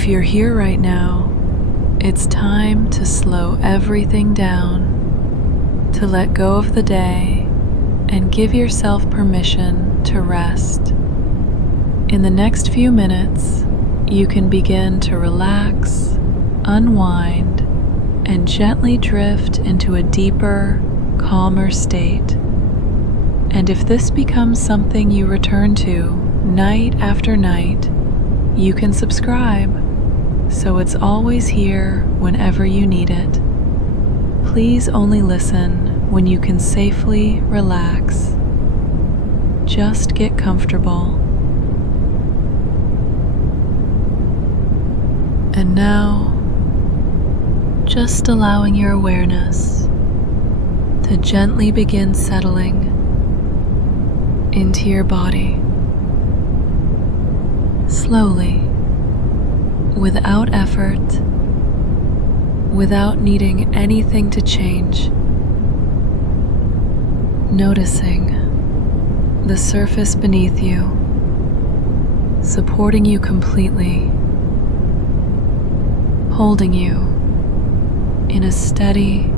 If you're here right now, it's time to slow everything down, to let go of the day, and give yourself permission to rest. In the next few minutes, you can begin to relax, unwind, and gently drift into a deeper, calmer state. And if this becomes something you return to night after night, you can subscribe, so it's always here whenever you need it. Please only listen when you can safely relax. Just get comfortable. And now, just allowing your awareness to gently begin settling into your body. Slowly, without effort, without needing anything to change. Noticing the surface beneath you, supporting you completely, holding you in a steady,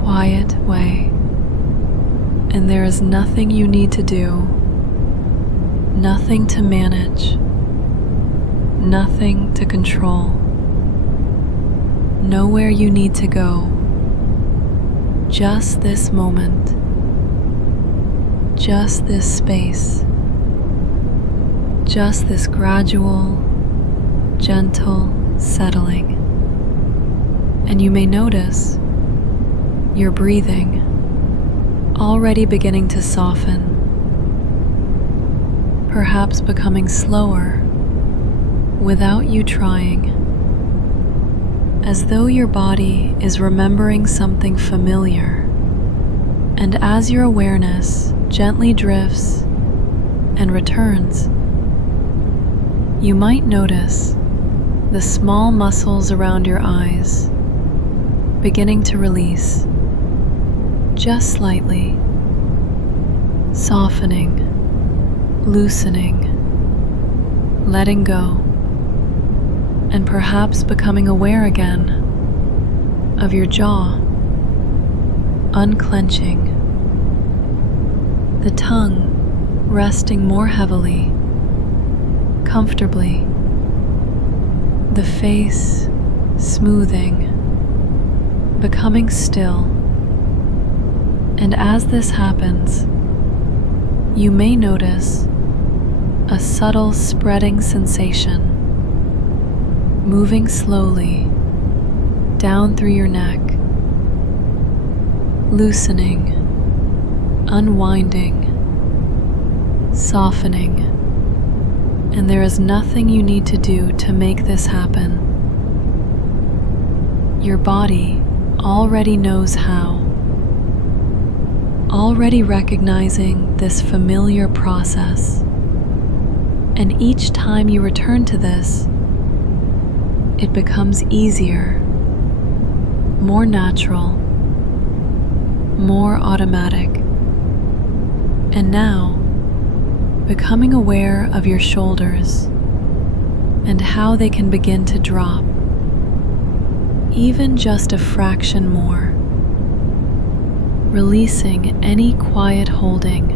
quiet way. And there is nothing you need to do, nothing to manage, nothing to control, nowhere you need to go. Just this moment, just this space, just this gradual, gentle settling. And you may notice your breathing already beginning to soften, perhaps becoming slower without you trying, as though your body is remembering something familiar. And as your awareness gently drifts and returns, you might notice the small muscles around your eyes beginning to release, just slightly, softening, loosening, letting go, and perhaps becoming aware again of your jaw, unclenching, the tongue resting more heavily, comfortably, the face smoothing, becoming still. And as this happens, you may notice a subtle spreading sensation moving slowly down through your neck, loosening, unwinding, softening. And there is nothing you need to do to make this happen. Your body already knows how, already recognizing this familiar process. And each time you return to this, it becomes easier, more natural, more automatic. And now, becoming aware of your shoulders and how they can begin to drop, even just a fraction more, releasing any quiet holding.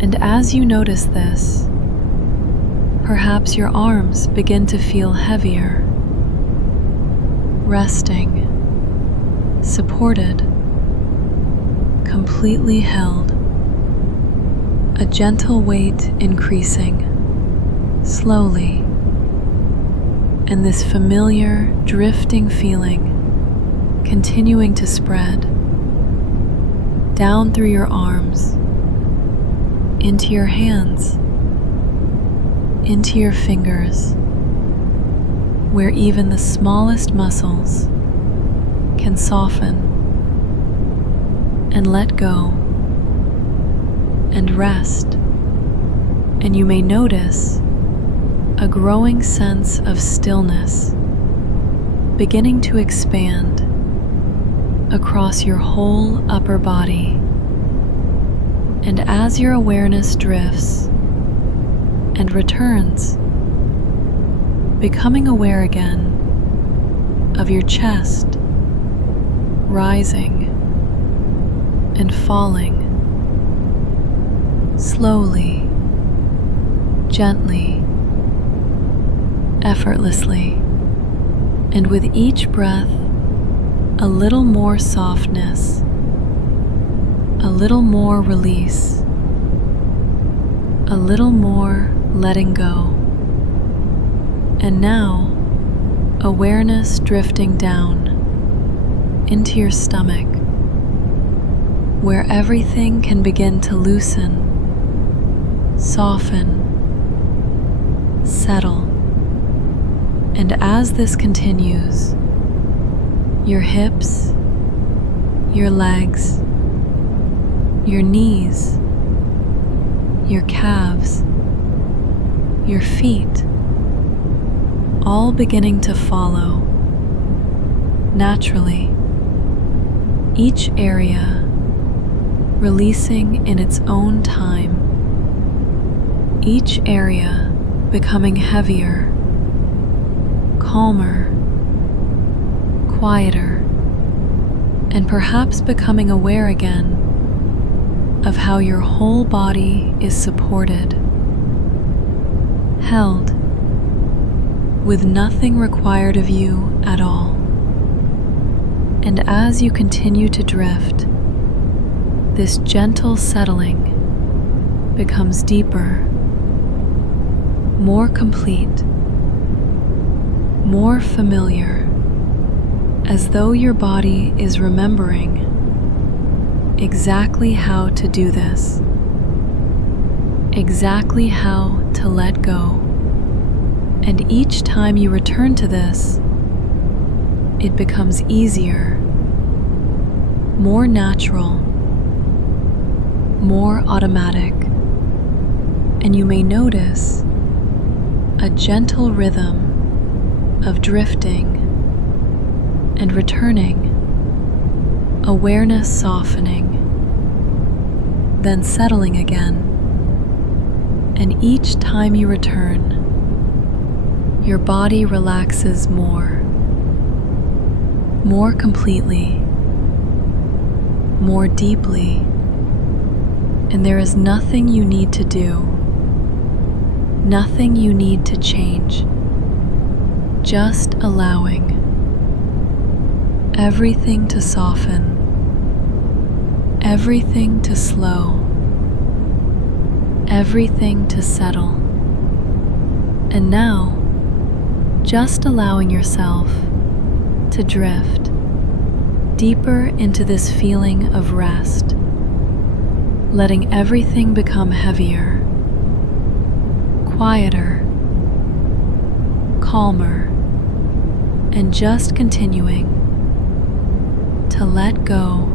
And as you notice this, perhaps your arms begin to feel heavier, resting, supported, completely held. A gentle weight increasing, slowly, and this familiar drifting feeling continuing to spread down through your arms, into your hands, into your fingers, where even the smallest muscles can soften and let go and rest. And you may notice a growing sense of stillness beginning to expand across your whole upper body. And as your awareness drifts and returns, becoming aware again of your chest rising and falling slowly, gently, effortlessly, and with each breath, a little more softness, a little more release, a little more letting go. And now, awareness drifting down into your stomach, where everything can begin to loosen, soften, settle. And as this continues, your hips, your legs, your knees, your calves, your feet, all beginning to follow naturally, each area releasing in its own time, each area becoming heavier, calmer, quieter, and perhaps becoming aware again of how your whole body is supported, held, with nothing required of you at all. And as you continue to drift, this gentle settling becomes deeper, more complete, more familiar, as though your body is remembering exactly how to do this, exactly how to let go. And each time you return to this, it becomes easier, more natural, more automatic, and you may notice a gentle rhythm of drifting and returning, awareness softening, then settling again. And each time you return, your body relaxes more completely, more deeply, and there is nothing you need to do, nothing you need to change, just allowing everything to soften, everything to slow, everything to settle. And now, just allowing yourself to drift deeper into this feeling of rest, letting everything become heavier, quieter, calmer, and just continuing to let go.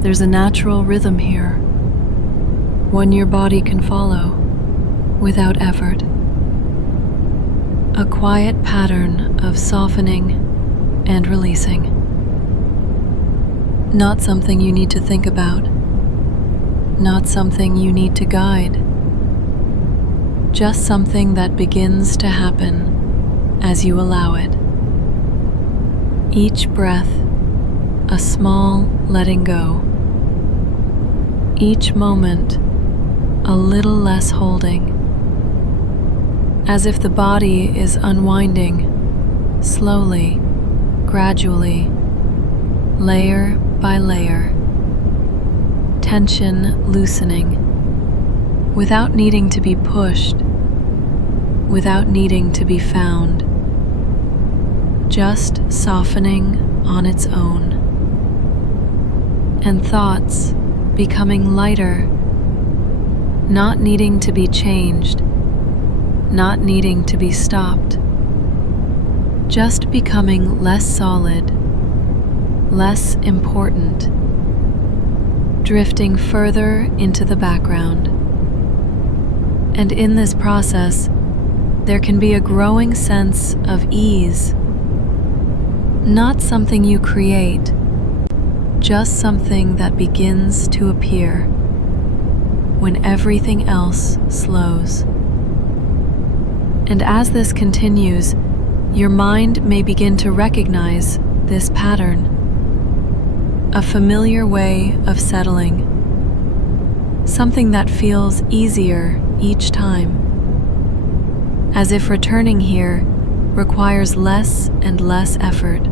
There's a natural rhythm here, one your body can follow without effort. A quiet pattern of softening and releasing. Not something you need to think about, not something you need to guide, just something that begins to happen as you allow it. Each breath, a small letting go. Each moment, a little less holding, as if the body is unwinding slowly, gradually, layer by layer, tension loosening, without needing to be pushed, without needing to be found, just softening on its own. And thoughts becoming lighter, not needing to be changed, not needing to be stopped, just becoming less solid, less important, drifting further into the background. And in this process, there can be a growing sense of ease, not something you create, just something that begins to appear when everything else slows. And as this continues, your mind may begin to recognize this pattern, a familiar way of settling, something that feels easier each time, as if returning here requires less and less effort,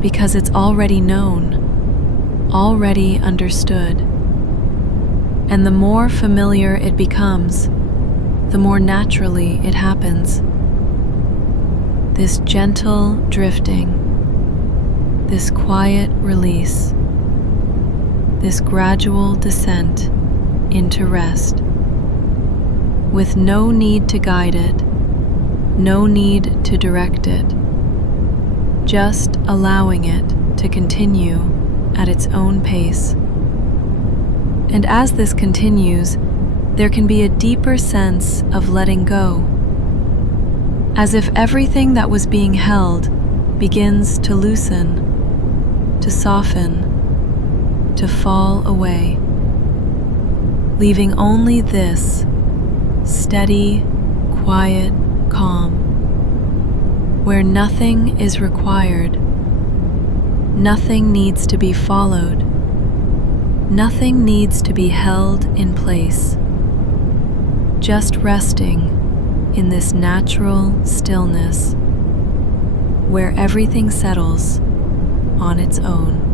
because it's already known, already understood. And the more familiar it becomes, the more naturally it happens. This gentle drifting, this quiet release, this gradual descent into rest, with no need to guide it, no need to direct it, just allowing it to continue at its own pace. And as this continues, there can be a deeper sense of letting go, as if everything that was being held begins to loosen, to soften, to fall away, leaving only this steady, quiet calm, where nothing is required, nothing needs to be followed, nothing needs to be held in place, just resting in this natural stillness where everything settles on its own.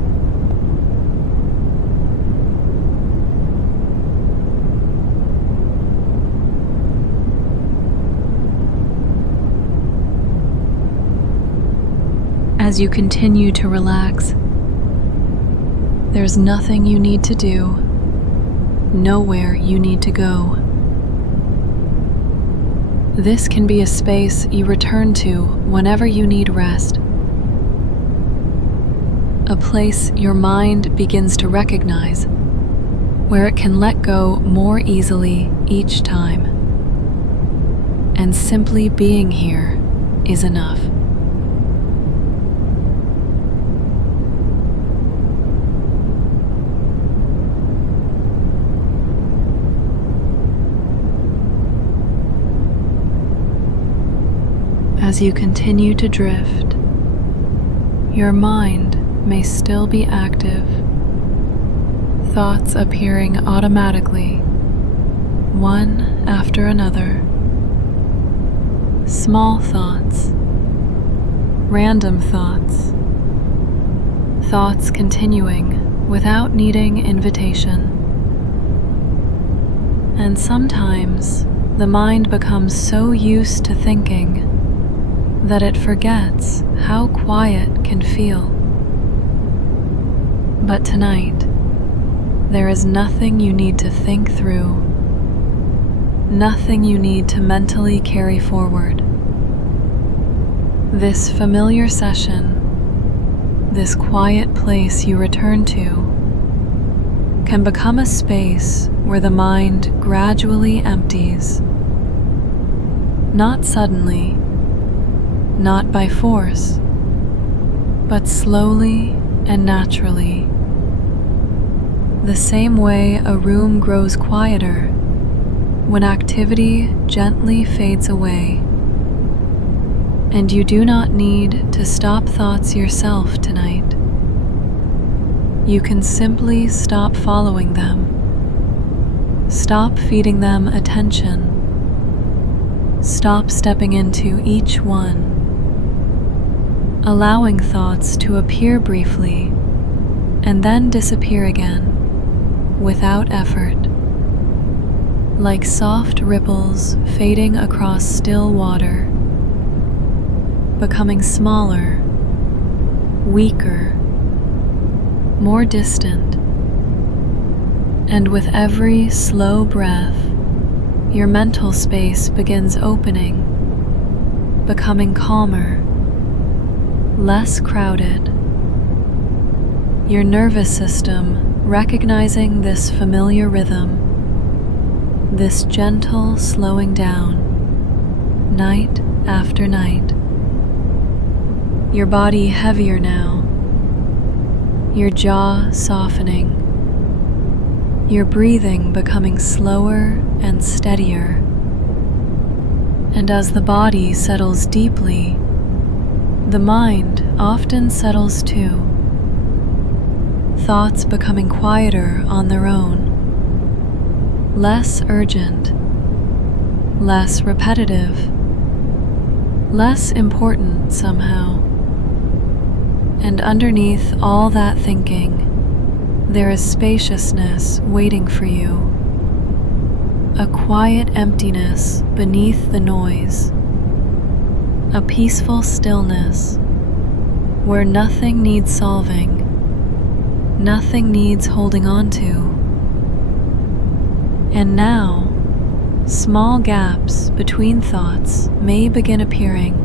As you continue to relax, there's nothing you need to do, nowhere you need to go. This can be a space you return to whenever you need rest, a place your mind begins to recognize, where it can let go more easily each time. And simply being here is enough. As you continue to drift, your mind may still be active, thoughts appearing automatically, one after another. Small thoughts, random thoughts, thoughts continuing without needing invitation. And sometimes the mind becomes so used to thinking that it forgets how quiet can feel. But tonight, there is nothing you need to think through, nothing you need to mentally carry forward. This familiar session, this quiet place you return to, can become a space where the mind gradually empties, not suddenly, not by force, but slowly and naturally. The same way a room grows quieter when activity gently fades away. And you do not need to stop thoughts yourself tonight. You can simply stop following them. Stop feeding them attention. Stop stepping into each one, allowing thoughts to appear briefly and then disappear again without effort, like soft ripples fading across still water, becoming smaller, weaker, more distant. And with every slow breath, your mental space begins opening, becoming calmer, less crowded. Your nervous system recognizing this familiar rhythm, this gentle slowing down, night after night. Your body heavier now, your jaw softening, your breathing becoming slower and steadier. And as the body settles deeply, the mind often settles too, thoughts becoming quieter on their own, less urgent, less repetitive, less important somehow. And underneath all that thinking, there is spaciousness waiting for you, a quiet emptiness beneath the noise, a peaceful stillness where nothing needs solving, nothing needs holding on to. And now, small gaps between thoughts may begin appearing,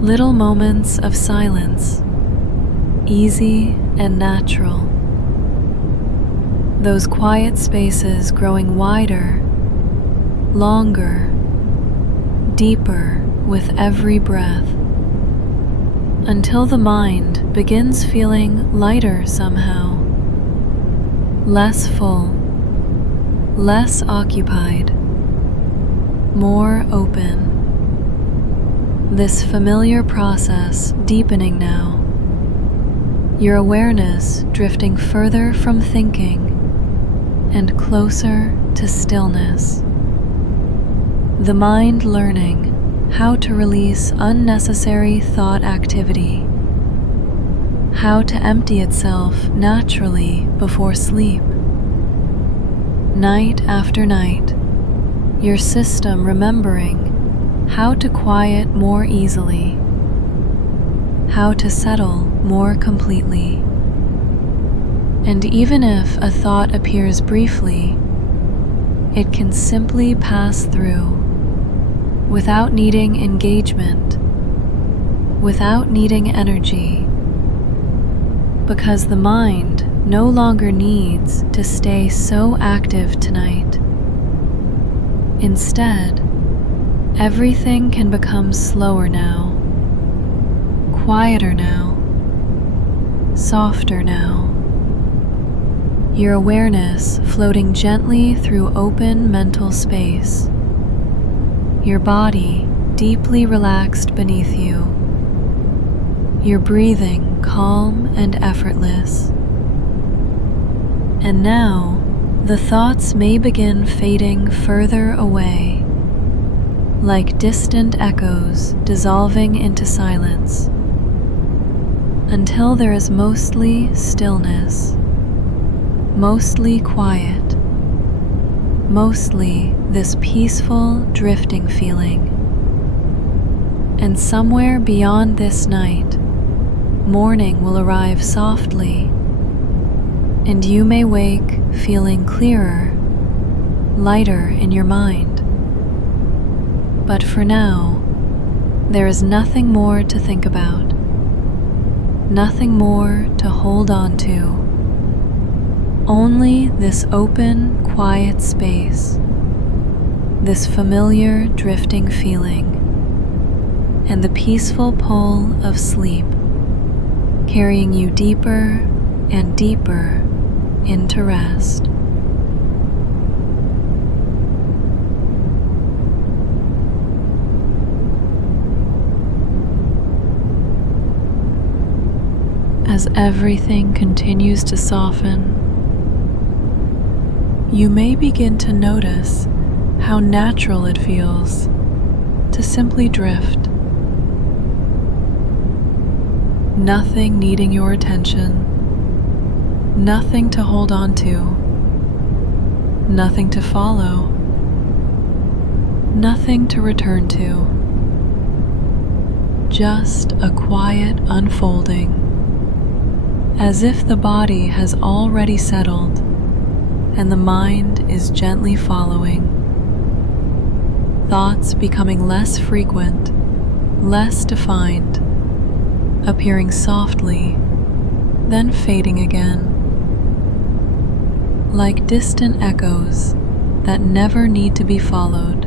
little moments of silence, easy and natural. Those quiet spaces growing wider, longer, deeper with every breath, until the mind begins feeling lighter somehow, less full, less occupied, more open. This familiar process deepening now, your awareness drifting further from thinking and closer to stillness. The mind learning how to release unnecessary thought activity, how to empty itself naturally before sleep. Night after night, your system remembering how to quiet more easily, how to settle more completely. And even if a thought appears briefly, it can simply pass through without needing engagement, without needing energy, because the mind no longer needs to stay so active tonight. Instead, everything can become slower now, quieter now, softer now. Your awareness floating gently through open mental space, your body deeply relaxed beneath you, your breathing calm and effortless. And now, the thoughts may begin fading further away, like distant echoes dissolving into silence, until there is mostly stillness, mostly quiet, mostly this peaceful drifting feeling. And somewhere beyond this night, morning will arrive softly, and you may wake feeling clearer, lighter in your mind. But for now, there is nothing more to think about, nothing more to hold on to. Only this open, quiet space, this familiar drifting feeling, and the peaceful pull of sleep, carrying you deeper and deeper into rest. As everything continues to soften, you may begin to notice how natural it feels to simply drift. Nothing needing your attention, nothing to hold on to, nothing to follow, nothing to return to. Just a quiet unfolding, as if the body has already settled and the mind is gently following. Thoughts becoming less frequent, less defined, appearing softly, then fading again, like distant echoes that never need to be followed.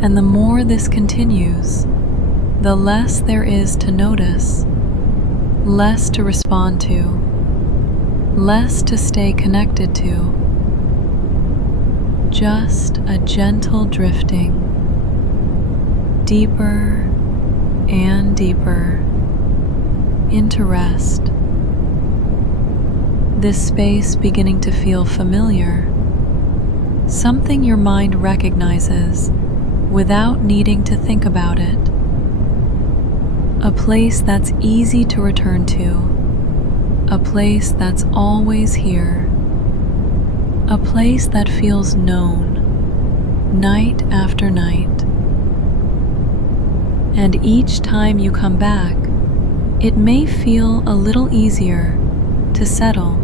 And the more this continues, the less there is to notice, less to respond to, less to stay connected to. Just a gentle drifting, deeper and deeper into rest. This space beginning to feel familiar, something your mind recognizes without needing to think about it. A place that's easy to return to, a place that's always here, a place that feels known, night after night. And each time you come back, it may feel a little easier to settle,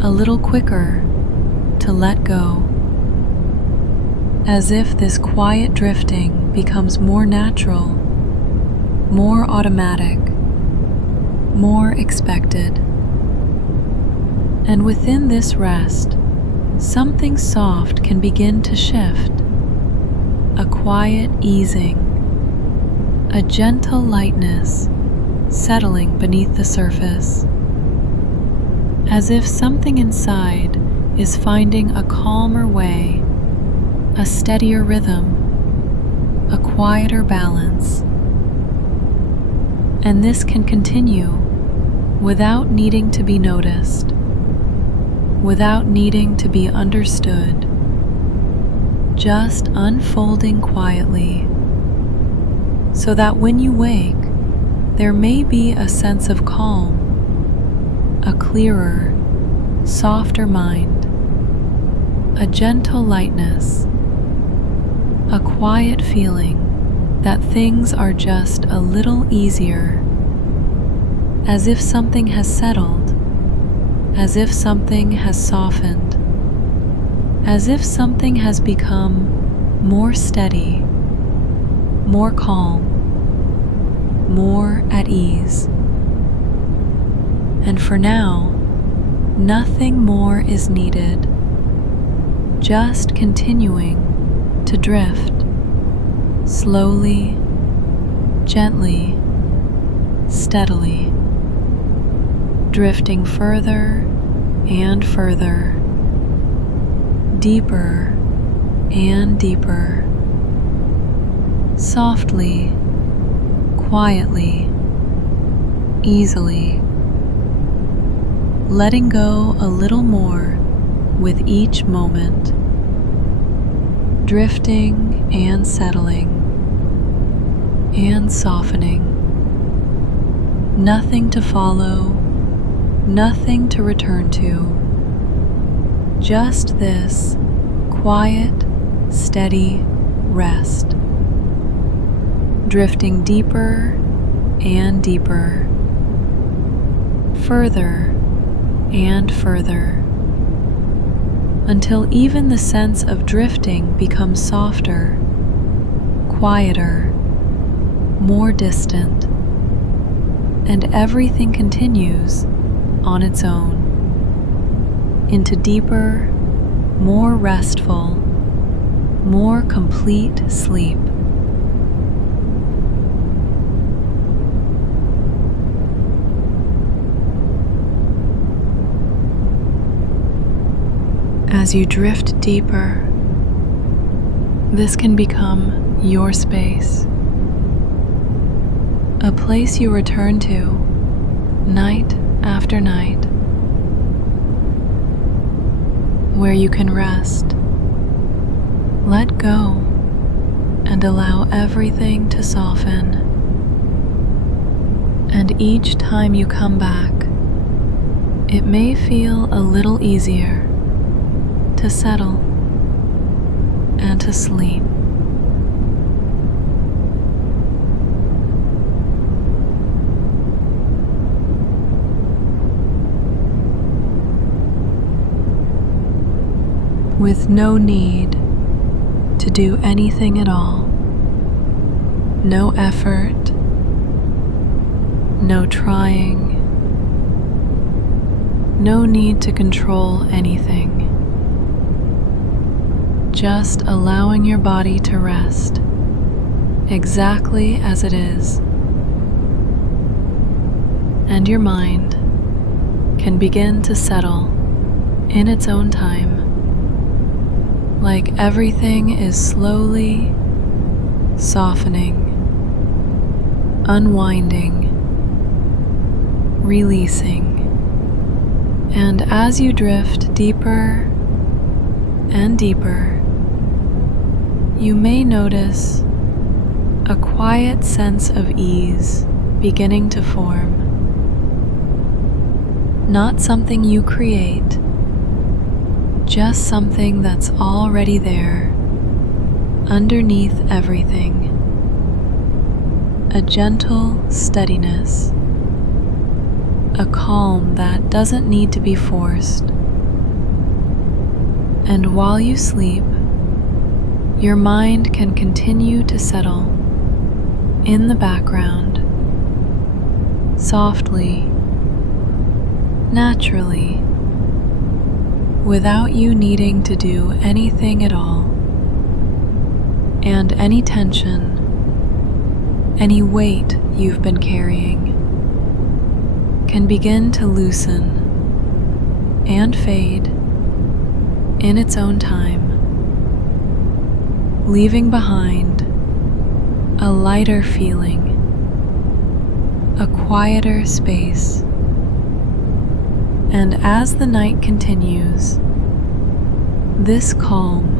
a little quicker to let go, as if this quiet drifting becomes more natural, more automatic, more expected. And within this rest, something soft can begin to shift, a quiet easing, a gentle lightness settling beneath the surface, as if something inside is finding a calmer way, a steadier rhythm, a quieter balance. And this can continue without needing to be noticed, without needing to be understood, just unfolding quietly, so that when you wake, there may be a sense of calm, a clearer, softer mind, a gentle lightness, a quiet feeling that things are just a little easier, as if something has settled, as if something has softened, as if something has become more steady, more calm, more at ease. And for now, nothing more is needed, just continuing to drift, slowly, gently, steadily, drifting further and further, deeper and deeper, softly, quietly, easily, letting go a little more with each moment, drifting and settling and softening. Nothing to follow, nothing to return to, just this quiet, steady rest, drifting deeper and deeper, further and further, until even the sense of drifting becomes softer, quieter, more distant, and everything continues on its own, into deeper, more restful, more complete sleep. As you drift deeper, this can become your space, a place you return to night after night, where you can rest, let go, and allow everything to soften. And each time you come back, it may feel a little easier to settle and to sleep. With no need to do anything at all, no effort, no trying, no need to control anything. Just allowing your body to rest exactly as it is. and your mind can begin to settle in its own time, like everything is slowly softening, unwinding, releasing. And as you drift deeper and deeper, you may notice a quiet sense of ease beginning to form. Not something you create, just something that's already there, underneath everything. A gentle steadiness, a calm that doesn't need to be forced. And while you sleep, your mind can continue to settle in the background, softly, naturally, without you needing to do anything at all. And any tension, any weight you've been carrying can begin to loosen and fade in its own time, leaving behind a lighter feeling, a quieter space. And as the night continues, this calm,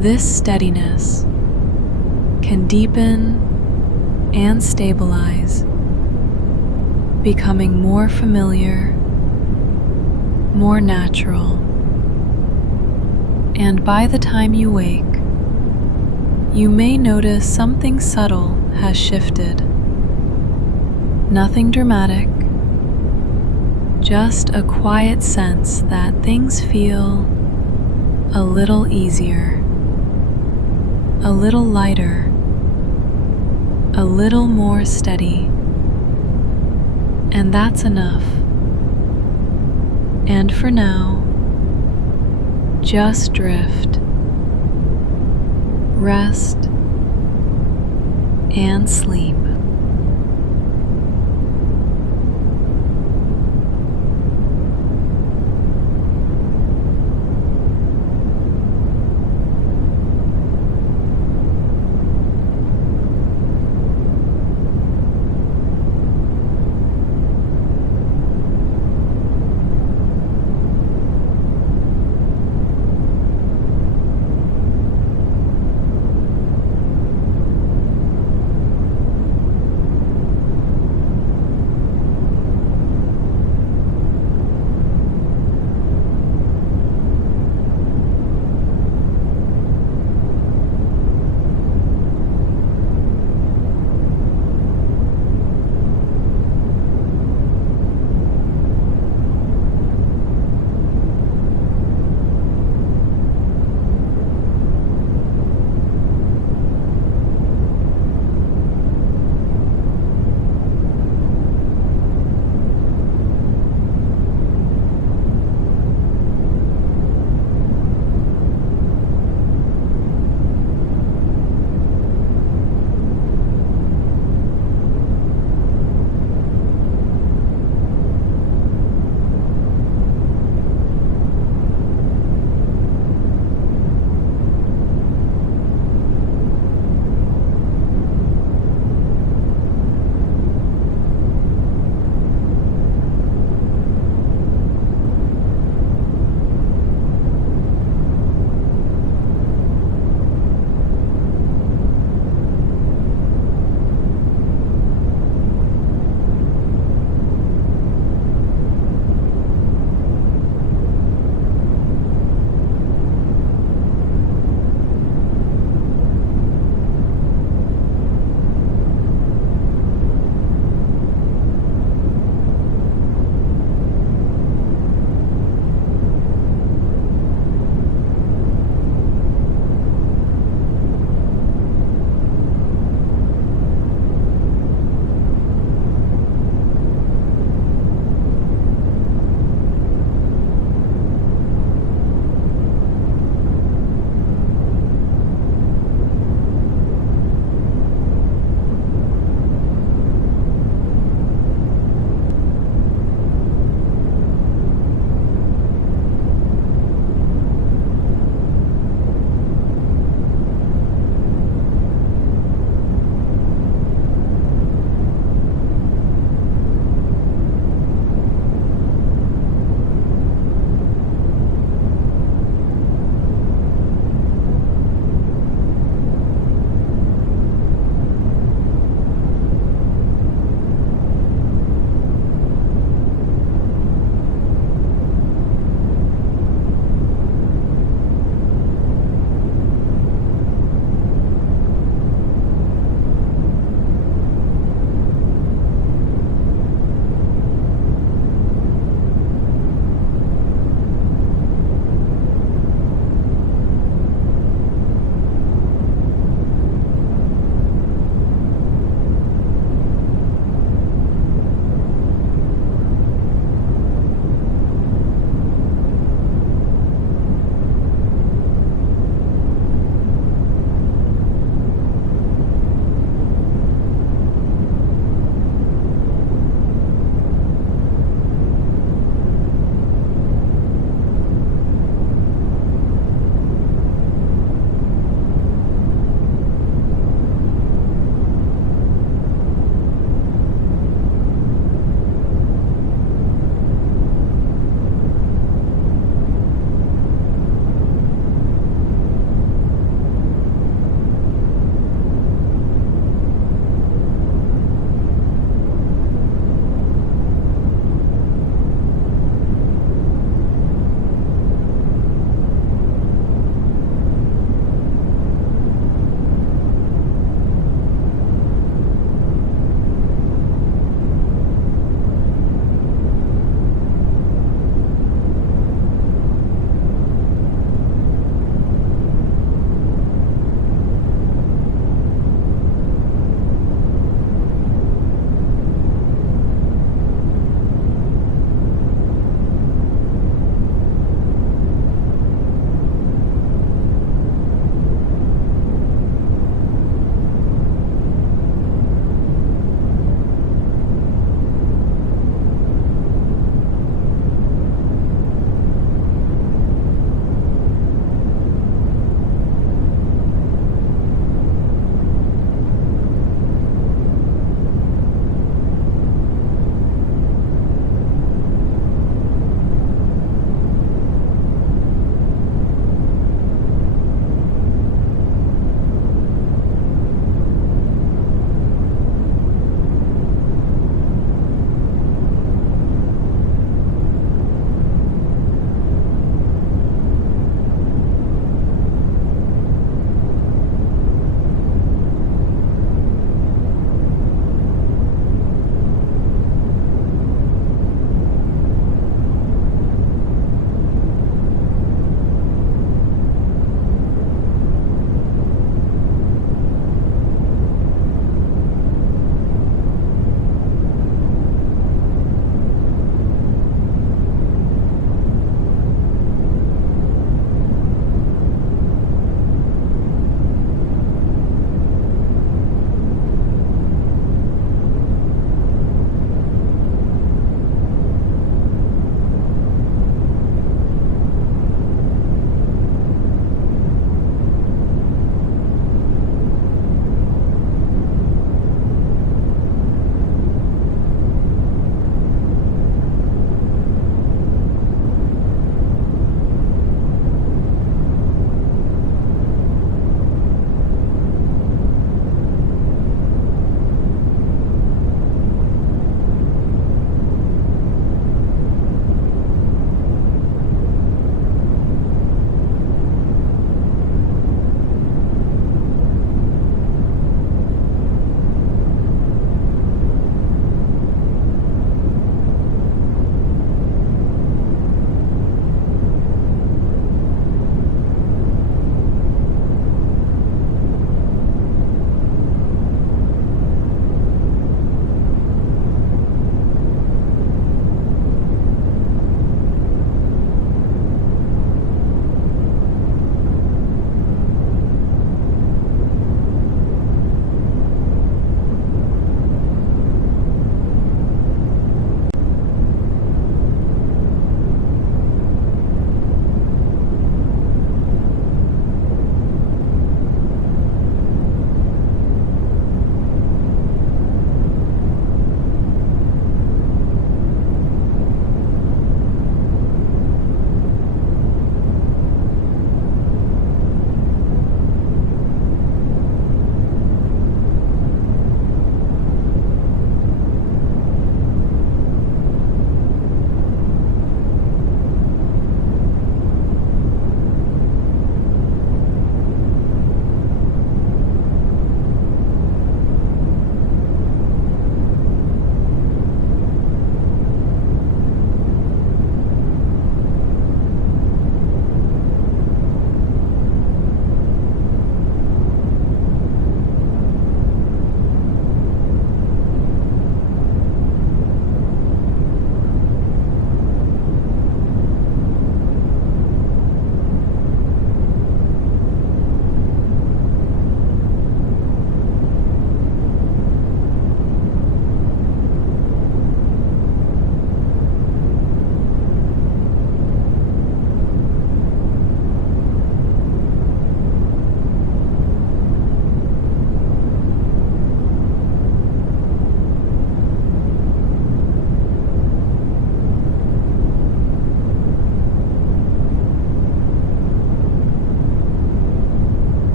this steadiness can deepen and stabilize, becoming more familiar, more natural. And by the time you wake, you may notice something subtle has shifted. Nothing dramatic, just a quiet sense that things feel a little easier, a little lighter, a little more steady. And that's enough. And for now, just drift, rest, and sleep.